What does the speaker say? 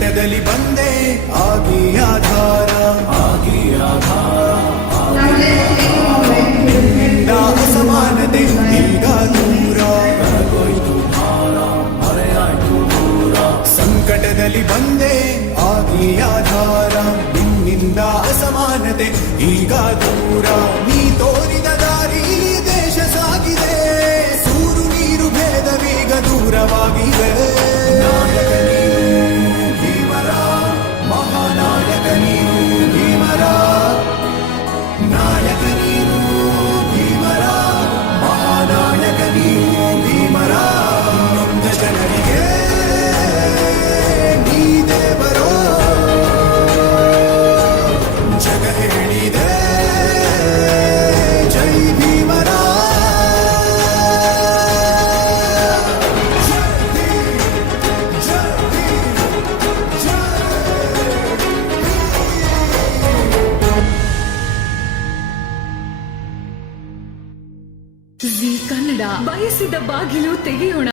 ಸಂಕಟದಲ್ಲಿ ಬಂದೆ, ಆಗಿ ಆಧಾರ ಆಗಿ ಆಧಾರ. ಸಮಾನತೆ ಈಗ ದೂರ. ಸಂಕಟದಲ್ಲಿ ಬಂದೆ, ಆಗಿ ಆಧಾರ. ನಿನ್ನಿಂದ ಅಸಮಾನತೆ, ಈಗ ದೂರ. ನೀ ತೋರಿದ ಜಿ ಕನ್ನಡ ಬಯಸಿದ ಬಾಗಿಲು ತೆಗೆಯೋಣ.